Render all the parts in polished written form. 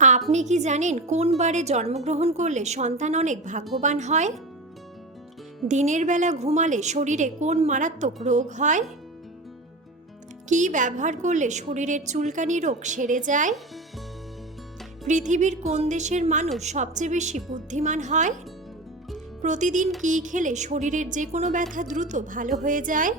আপনি কি জানেন কোন বারে জন্মগ্রহণ করলে সন্তান অনেক ভাগ্যবান হয়? দিনের বেলা ঘুমালে শরীরে কোন মারাত্মক রোগ হয়? কী ব্যবহার করলে শরীরের চুলকানি রোগ সেরে যায়? পৃথিবীর কোন দেশের মানুষ সবচেয়ে বেশি বুদ্ধিমান হয়? প্রতিদিন কী খেলে শরীরের যে কোনো ব্যথা দ্রুত ভালো হয়ে যায়?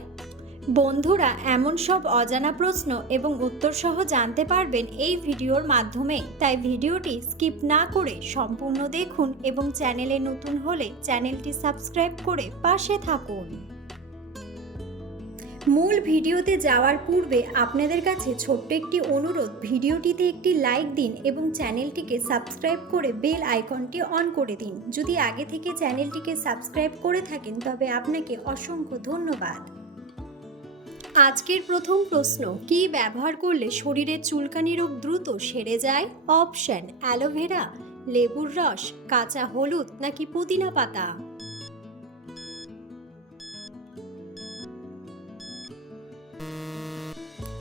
বন্ধুরা, এমন সব অজানা প্রশ্ন এবং উত্তর সহ জানতে পারবেন এই ভিডিওর মাধ্যমে, তাই ভিডিওটি স্কিপ না করে সম্পূর্ণ দেখুন এবং চ্যানেলে নতুন হলে চ্যানেলটি সাবস্ক্রাইব করে পাশে থাকুন। মূল ভিডিওতে যাওয়ার পূর্বে আপনাদের কাছে ছোট্ট একটি অনুরোধ, ভিডিওটিতে একটি লাইক দিন এবং চ্যানেলটিকে সাবস্ক্রাইব করে বেল আইকনটি অন করে দিন। যদি আগে থেকে চ্যানেলটিকে সাবস্ক্রাইব করে থাকেন তবে আপনাকে অসংখ্য ধন্যবাদ। আজকের প্রথম প্রশ্ন, কি ব্যবহার করলে শরীরের চুলকানি রোগ দ্রুত সেরে যায়? অপশন: অ্যালোভেরা, লেবুর রস, কাঁচা হলুদ নাকি পুদিনা পাতা?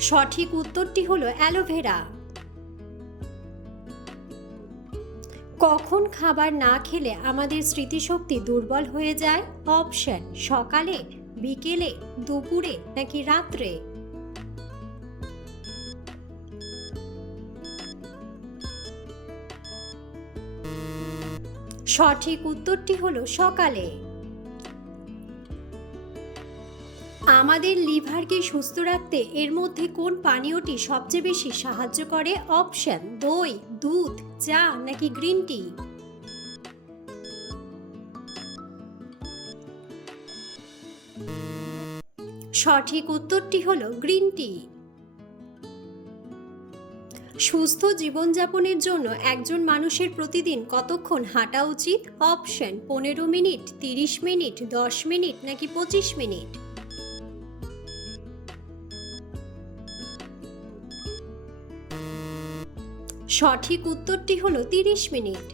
সঠিক উত্তরটি হলো অ্যালোভেরা। কখন খাবার না খেলে আমাদের স্মৃতিশক্তি দুর্বল হয়ে যায়? অপশন: সকালে, বিকেলে, দুপুরে নাকি রাত্রে? সঠিক উত্তরটি হলো সকালে। আমাদের লিভারকে সুস্থ রাখতে এর মধ্যে কোন পানীয়টি সবচেয়ে বেশি সাহায্য করে? অপশন: দই, দুধ, চা নাকি গ্রিন টি? সঠিক উত্তরটি হলো গ্রিন টি। সুস্থ জীবনযাপনের জন্য একজন মানুষের প্রতিদিন কতক্ষণ হাঁটা উচিত? অপশন: 15 মিনিট, 30 মিনিট, 10 মিনিট নাকি 25 মিনিট? সঠিক উত্তরটি হলো 30 মিনিট।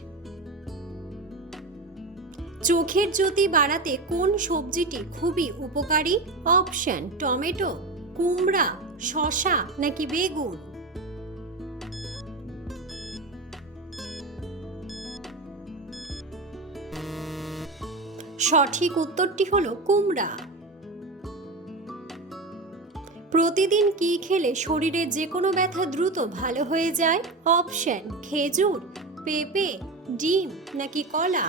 চোখের জ্যোতি বাড়াতে কোন সবজিটি খুবই উপকারী? অপশন: টমেটো, কুমড়া, শসা নাকি বেগুন? সঠিক উত্তরটি হলো কুমড়া। প্রতিদিন কি খেলে শরীরের যে কোনো ব্যথা দ্রুত ভালো হয়ে যায়? অপশন: খেজুর, পেঁপে, ডিম নাকি কলা?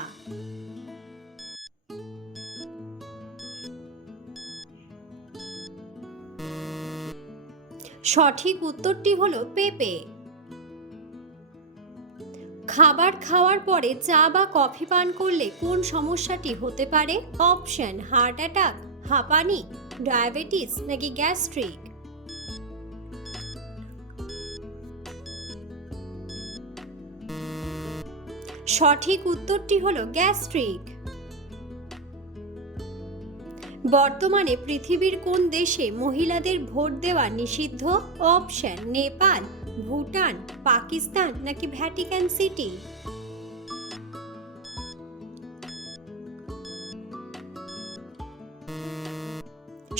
সঠিক উত্তরটি হলো পেঁপে। খাবার খাওয়ার পরে চা বা কফি পান করলে কোন সমস্যাটি হতে পারে? অপশন: হার্ট অ্যাটাক, হাঁপানি, ডায়াবেটিস নাকি গ্যাস্ট্রিক? সঠিক উত্তরটি হলো গ্যাস্ট্রিক। বর্তমানে পৃথিবীর কোন দেশে মহিলাদের ভোট দেওয়া নিষিদ্ধ? অপশন: নেপাল, ভুটান, পাকিস্তান নাকি ভ্যাটিকান সিটি?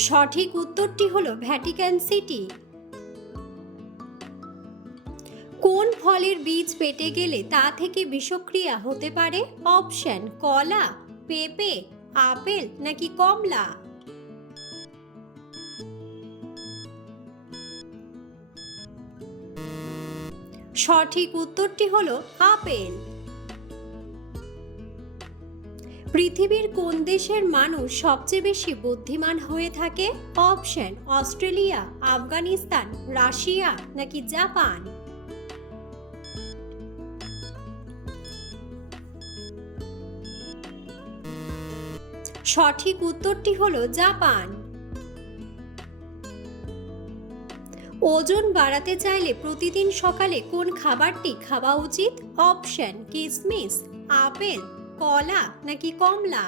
সঠিক উত্তরটি হলো ভ্যাটিকান সিটি। কোন ফলের বীজ পেটে গেলে তা থেকে বিষক্রিয়া হতে পারে? অপশন: কলা, পেঁপে, আপেল নাকি কমলা? সঠিক উত্তরটি হলো আপেল। পৃথিবীর কোন দেশের মানুষ সবচেয়ে বেশি বুদ্ধিমান হয়ে থাকে? অপশন: অস্ট্রেলিয়া, আফগানিস্তান, রাশিয়া নাকি জাপান? সঠিক উত্তরটি হলো জাপান। ওজন বাড়াতে চাইলে প্রতিদিন সকালে কোন খাবারটি খাওয়া উচিত? অপশন: কিশমিশ, আপেল, কলা নাকি কমলা?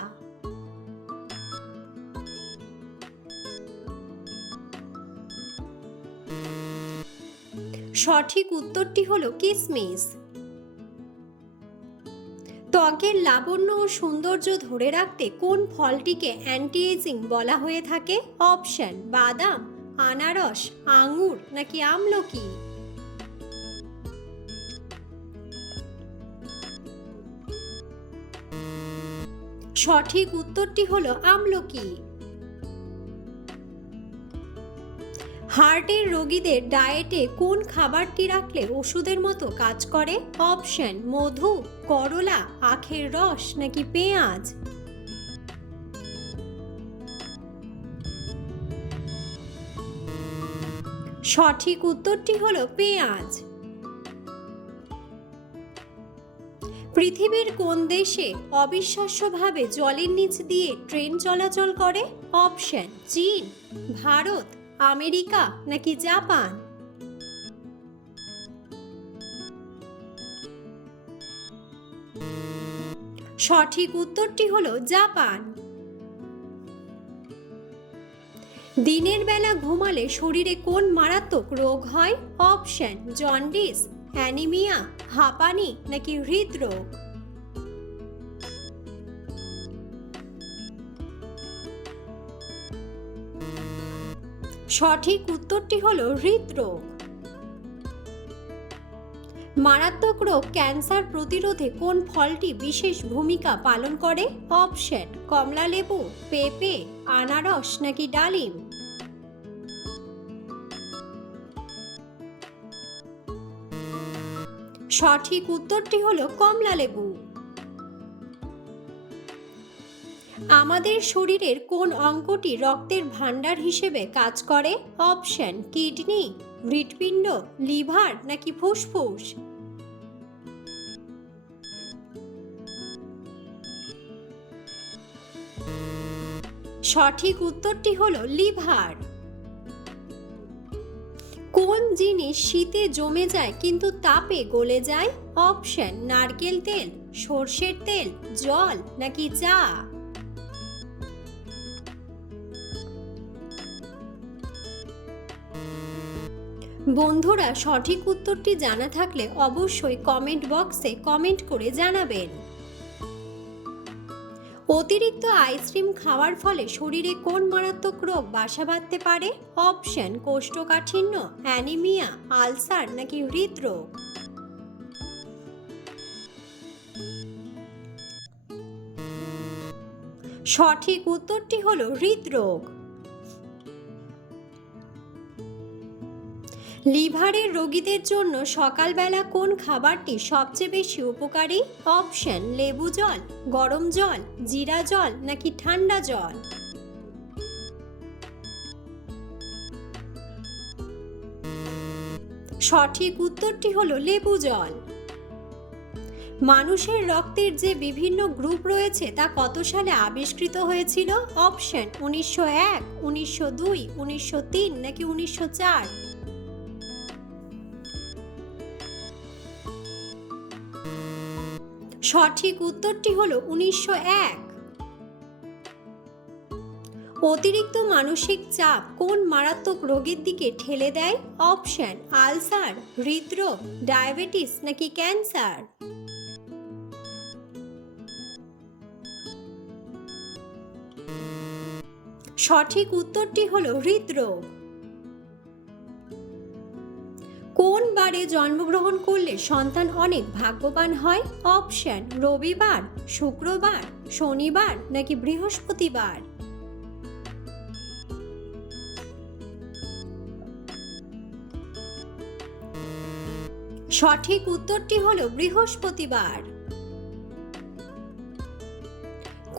সঠিক উত্তরটি হলো কিশমিশ। ত্বকের লাবণ্য ও সৌন্দর্য ধরে রাখতে কোন ফলটিকে অ্যান্টি এজিং বলা হয়ে থাকে? অপশন: বাদাম, আনারস, আঙুর নাকি আমলকি? সঠিক উত্তরটি হলো আমলকি। হার্টের রোগীদের ডায়েটে কোন খাবারটি রাখলে ওষুধের মতো কাজ করে? অপশন: মধু, করলা, আখের রস নাকি পেঁয়াজ। সঠিক উত্তরটি হলো পেঁয়াজ। পৃথিবীর কোন দেশে অবিশ্বাস্যভাবে জলের নিচ দিয়ে ট্রেন চলাচল করে? অপশন: চীন, ভারত, আমেরিকা নাকি জাপান। সঠিক উত্তরটি হলো জাপান। দিনের বেলা ঘুমালে শরীরে কোন মারাত্মক রোগ হয়? অপশন: জন্ডিস, অ্যানিমিয়া, হাঁপানি নাকি হৃদরোগ। সঠিক উত্তরটি হলো হৃদরোগ। মারাত্মক রোগ ক্যান্সার প্রতিরোধে কোন ফলটি বিশেষ ভূমিকা পালন করে? অপশন: কমলালেবু, পেঁপে, আনারস নাকি ডালিম। সঠিক উত্তরটি হলো কমলালেবু। আমাদের শরীরের কোন অঙ্গটি রক্তের ভান্ডার হিসেবে কাজ করে? অপশন: কিডনি, হৃৎপিণ্ড, লিভার নাকি ফুসফুস। সঠিক উত্তরটি হলো লিভার। কোন জিনিস শীতে জমে যায় কিন্তু তাপে গলে যায়? অপশন: নারকেল তেল, সর্ষের তেল, জল নাকি চা। বন্ধুরা, সঠিক উত্তরটি জানা থাকলে অবশ্যই কমেন্ট বক্সে কমেন্ট করে জানাবেন। অতিরিক্ত আইসক্রিম খাওয়ার ফলে শরীরে কোন মারাত্মক রোগ বাসা বাঁধতে পারে? অপশন: কোষ্ঠকাঠিন্য, অ্যানিমিয়া, আলসার নাকি হৃদরোগ। সঠিক উত্তরটি হলো হৃদরোগ। লিভারের রোগীদের জন্য সকালবেলা কোন খাবারটি সবচেয়ে বেশি উপকারী? অপশন: লেবু জল, গরম জল, জিরা জল নাকি ঠান্ডা জল। সঠিক উত্তরটি হলো লেবু জল। মানুষের রক্তের যে বিভিন্ন গ্রুপ রয়েছে তা কত সালে আবিষ্কৃত হয়েছিল? অপশন: 1901, 1902, 1903 নাকি 1904। সঠিক উত্তরটি হলো 1901। অতিরিক্ত মানসিক চাপ কোন মারাত্মক রোগের দিকে ঠেলে দেয়? অপশন: আলসার, হৃদরোগ, ডায়াবেটিস নাকি ক্যান্সার। সঠিক উত্তরটি হলো হৃদরোগ। কোন বারে জন্মগ্রহণ করলে সন্তান অনেক ভাগ্যবান হয়? অপশন: রবিবার, শুক্রবার, শনিবার নাকি বৃহস্পতিবার। সঠিক উত্তরটি হলো বৃহস্পতিবার।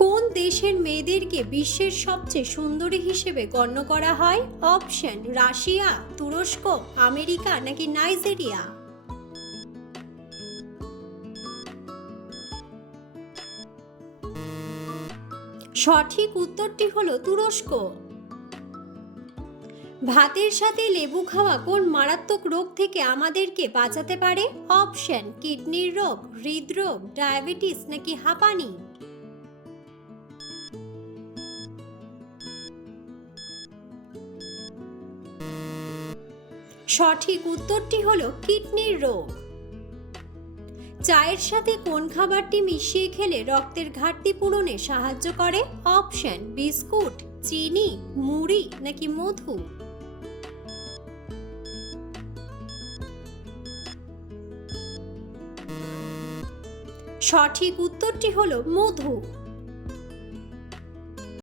কোন দেশের মেয়েদেরকে বিশ্বের সবচেয়ে সুন্দরী হিসেবে গণ্য করা হয়? অপশন: রাশিয়া, তুরস্ক, আমেরিকা নাকি নাইজেরিয়া। সঠিক উত্তরটি হলো তুরস্ক। ভাতের সাথে লেবু খাওয়া কোন মারাত্মক রোগ থেকে আমাদেরকে বাঁচাতে পারে? অপশন: কিডনির রোগ, হৃদরোগ, ডায়াবেটিস নাকি হাঁপানি। সঠিক উত্তরটি হলো কিডনির রোগ। চায়ের সাথে কোন খাবারটি মিশিয়ে খেলে রক্তের ঘাটতি পূরণে সাহায্য করে? অপশন: বিস্কুট, চিনি, মুড়ি নাকি মধু। সঠিক উত্তরটি হলো মধু।